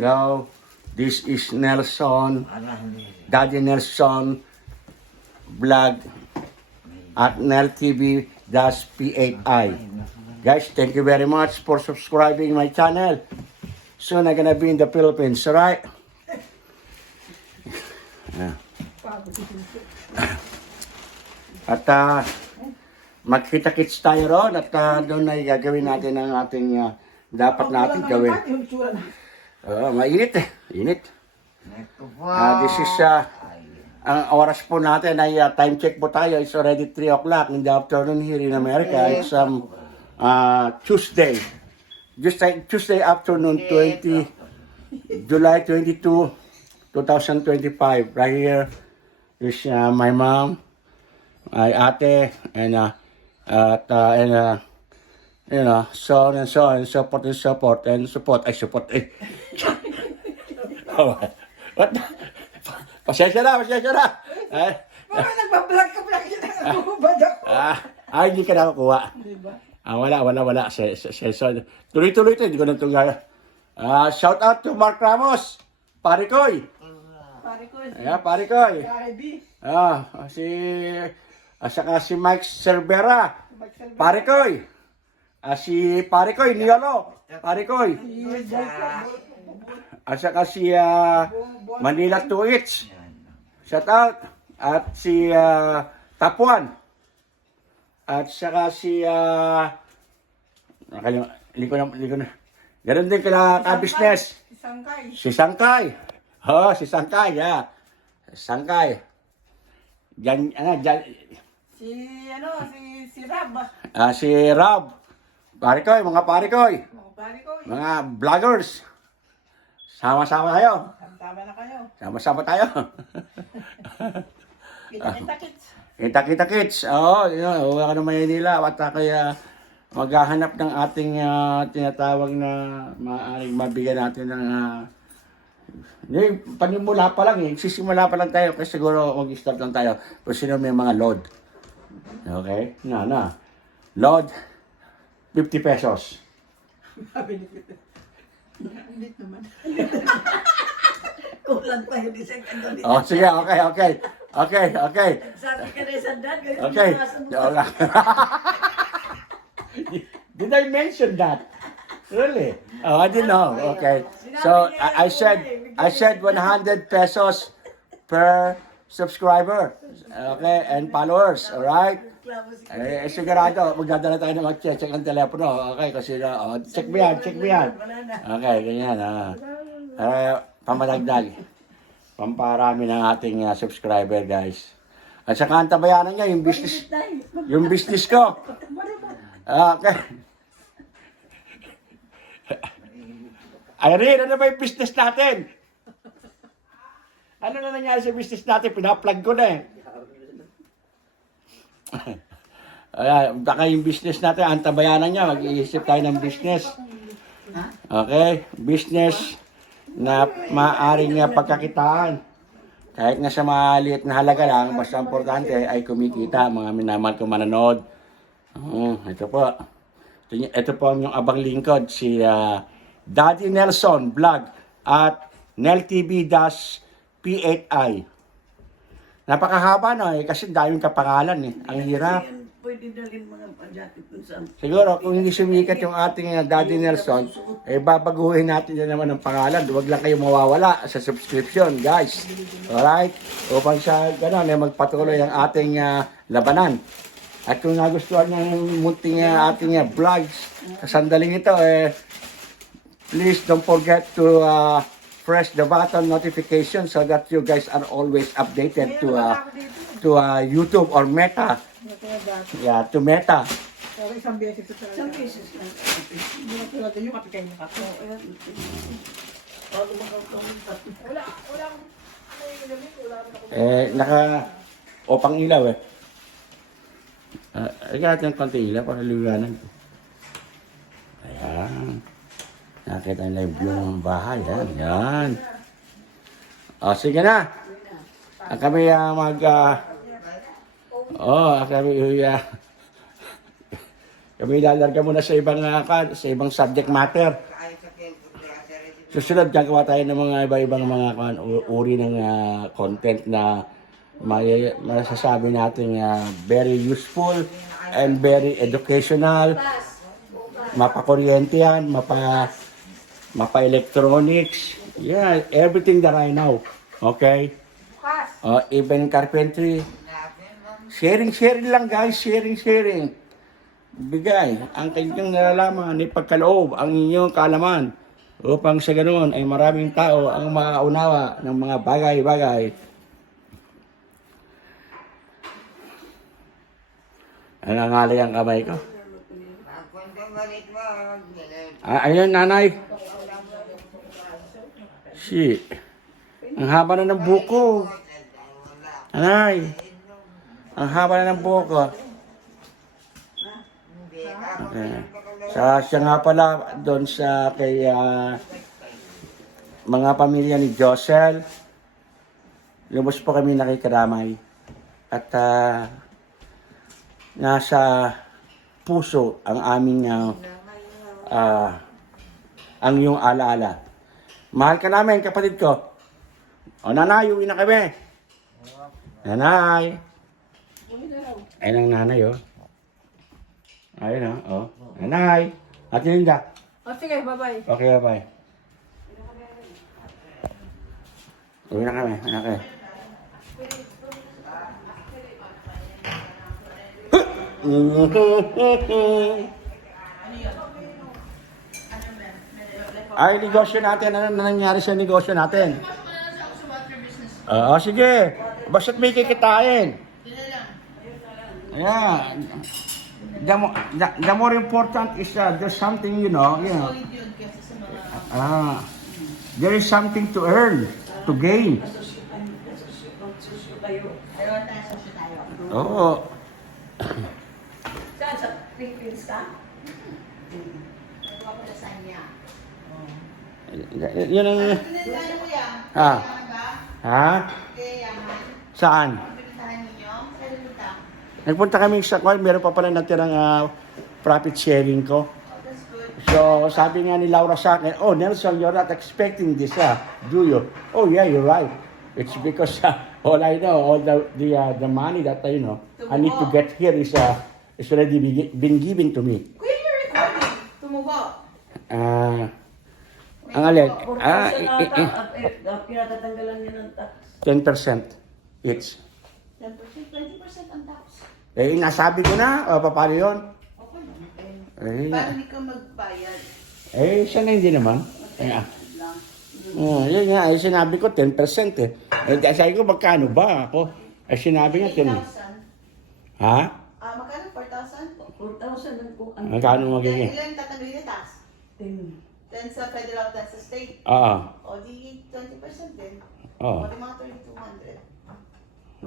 Hello, this is Nelson, Daddy Nelson vlog at NelTV-P8i. Guys, thank you very much for subscribing my channel. Soon I'm gonna be in the Philippines, alright? At magkita-kits tayo ron at doon ay gagawin natin ang ating dapat natin gawin. Mainit eh. Init. This is ang oras po natin ay time check po tayo. It's already 3 o'clock in the afternoon here in America. It's Tuesday. Tuesday afternoon, July 22, 2025. Right here is my mom, my ate, and you know, so on and so on, support. I support. What? Pasensya na. Bakit nagbablog ka pala kita nagubad ako? Hindi ka nakakuha. Diba? Wala. Tuloy-tuloy ito, hindi ko na ito gaya. Shout out to Mark Ramos, Parikoy. Parikoy. Saka si Mike Cervera, Parikoy. Si Parikoy, Niolo, Parikoy. Saka si Manila Tuits, shout out. At si Tapuan. At saka si hindi ko na. Ganun din kila ka-business. Si Sangkay. Si Sangkay, Sangkay. Si Rab. Si Rob. Parikoy, mga parikoy. Mga vloggers. Sama-sama tayo. Tama na kayo. Sama-sama tayo. Kita-kita Kita-kita kids. kids. Uwi ka ng Maynila. At kaya maghahanap ng ating tinatawag na maaaring mabigyan natin ng panimula pa lang sisimula pa lang tayo kasi siguro mag-start lang tayo. Pero sino may mga load. Okay? Load, 50 pesos. Hindi naman. Kulang pa yung isang kandali. Sige, okay. Sabi ka na isang dad, Okay. Did I mention that? Really? I didn't know. Okay. So I said 100 pesos per subscriber. Okay, and followers, all right? Sigurado, magdadala tayo ng mag-check ang telepono. Okay, kasi check mo yan. Okay, ganyan. Pamadagdag. Pamparami ng ating subscriber, guys. At saka ang tabayanan niya, yung business ko. Okay. Irene, ano ba yung business natin? Ano na nangyari sa business natin? Pinaplug ko na eh. Baka yung business natin, ang tabayanan niya, mag-iisip tayo ng business. Okay? Business na maaaring pagkakitaan. Kahit na sa maliit na halaga lang, basta importante ay kumikita, mga minamahal ko manonood. Ito po. Ito po ang yung abang lingkod, si Daddy Nelson vlog at NelTV-P8i. Napakahaba kasi daming kapangalan Ang hirap. Pwede dalhin mga padyatip dun sa... Siguro, kung hindi sumikat yung ating Daddy Nelson, babaguhin natin yan naman ng pangalan. Huwag lang kayo mawawala sa subscription, guys. Alright? Upang sa gano'n, magpatuloy ang ating labanan. At kung nagustuhan niyo yung munting ating vlogs sa sandaling ito, please don't forget to press the button notification so that you guys are always updated to YouTube or Meta. Yeah, to Meta. Isang beses ito talaga. Isang beses lang. Hindi mo yung kapikay niya ka. Naka-opang ilaw Ikat yung konti ilaw para liwanan. Ayan. Nakita yung live view ng bahay. Ayan. Sige na. Kami kami lalarga muna sa ibang subject matter. Susunod, gagawa tayo ng mga iba-ibang mga uri ng content na masasabi natin very useful and very educational. Mapa-kuryente yan, mapa-electronics. Yeah, everything that I know. Okay? Even carpentry. Sharing lang guys, sharing. Bigay ang kanyang nalalaman, ipagkaloob ang inyong kaalaman upang sa ganoon ay maraming tao ang makaunawa ng mga bagay-bagay. Nangangalay ang kamay ko. Ayun, nanay. Shit. Ang haba na ng buko. Nanay. Ang haba na ng buko. Okay. Siya nga pala doon sa kay mga pamilya ni Josel. Lubos po kami nakikaramay. At nasa puso ang aming ang iyong alaala. Mahal ka namin, kapatid ko. O nanay, uwi na kami. Nanay. Ayun ang nanay, oh. Ayun, oh. Nanay. Ate Linda. Sige, bye-bye. Okay, bye. Uwi na kami, anak eh. Ay, negosyo natin. Ano na nangyari sa negosyo natin? Sige. Basta't may kikitain. Yeah. The more important is there's something, there is something to earn, to gain. Oo. Saan? Sa Philippines ka? Yun ang... Ha? Saan? Nagpunta kami sa kwan, meron pa pala natirang profit sharing ko. So, sabi nga ni Laura sa akin, oh, Nelson, you're not expecting this, do you? Oh, yeah, you're right. It's because all I know, all the money that I I need to get here is already been given to me. Kuya, you're recording. Tumubo. Ang alin? Pinatatanggalan niya ng tax. 10% each. 10%, 20% ang tax. Nasabi ko na, paano yun? Okay lang. Paano hindi ka magbayad? Siya na hindi naman. Yun nga, sinabi ko 10% eh. Sabi ko, magkano ba ako? Sinabi nga 10. 8,000. Ha? Magkano? 4,000? 4,000 lang po. Magkano magiging? Ilan tatanggalin na tax? 10. 10 sa federal, 10 sa state. Oo. O di 20% din. Oo. O di mga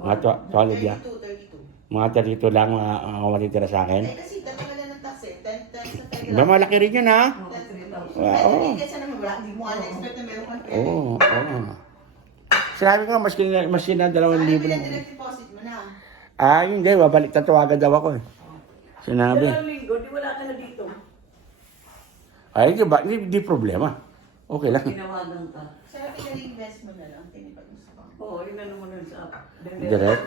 3,200. Mga 12 yan. 32. Mga 32 lang ang matitira sa akin. Kasi tatanggalin ng tax eh. 10 sa federal. Ba, malaki rin yun ha? 10 Oo. Kasi naman wala. Hindi mo expect na meron kang pera. Oo. Sinabi ko, maski na 2,000 Ano lang. direct deposit mo na? Hindi. Babalik tatawagan daw ako eh. Sinabi. Dalawang linggo, di wala ka na dito. Di ba? Hindi problema. Okay lang. Tinawagan ka. Sabi ka invest mo na lang. Tinipag-usapan. Oo, inano mo nun sa Direct.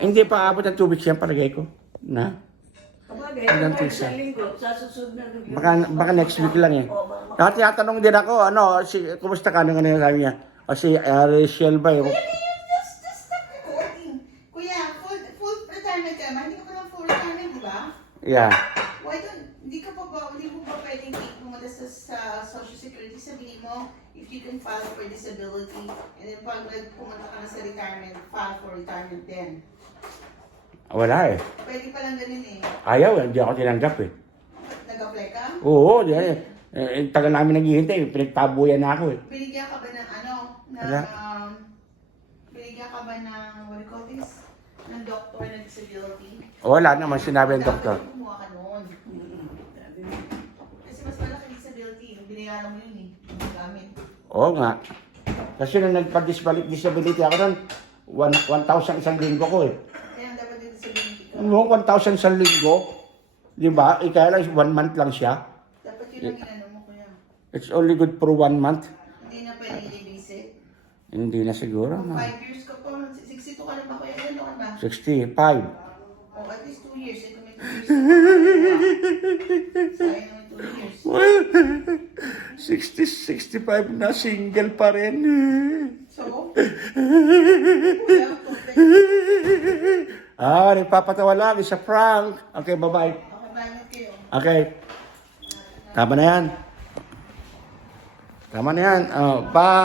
Hindi pa abot ng 2 weeks yan, palagay ko. Na? Kapagay, Ilang kahit pizza? isang linggo, sa susunod na review. Baka next week lang eh. Kaya tinatanong din ako, kumusta ka? Ano sabi niya? Si Rachel ba eh? Just stop recording. Kuya, full retirement ka naman. Hindi ka pa lang full retirement, di ba? Yeah. Why don't, hindi mo ba pwedeng pumunta sa Social Security, sabihin mo, if you can file for disability, and then pag pumunta ka na sa retirement, file for retirement then. Wala eh. Pwede pa lang ganun eh. Ayaw, hindi ako tinanggap eh. Nag-apply ka? Oo, di eh. Tagal namin naghihintay, pinagpabuyan na ako eh. Binigyan ka ba ng Wala. binigyan ka ba ng, what do you call this? Ng doctor na disability? Wala naman, sinabi ng doktor. Dapat kumuha ka noon. Kasi mas malaki disability, yung binayaran mo yun eh, yung gamit. Oo nga. Kasi nung nagpa-disability ako nun, 1,000 isang linggo ko eh. Kaya dapat yung disability ka. Ano, 1,000 isang linggo? Di ba? Kaya lang, 1 month lang siya. Dapat yun ang ginano mo kuya. It's only good for 1 month. Hindi na pwedeng i-visit. Hindi na siguro. Kung No? 5 years ka pa, 62 ka na ba kuya? Ilan ka ba? 65. O at least 2 years. Ito may 2 years. Sayang naman 2 years. Well, 60, 65 na, single pa rin. So? Kuya, Nagpapatawa lang. It's a prank. Okay, bye-bye. okay, banat kayo. Okay. Tama na yan. Tama na yan. Bye.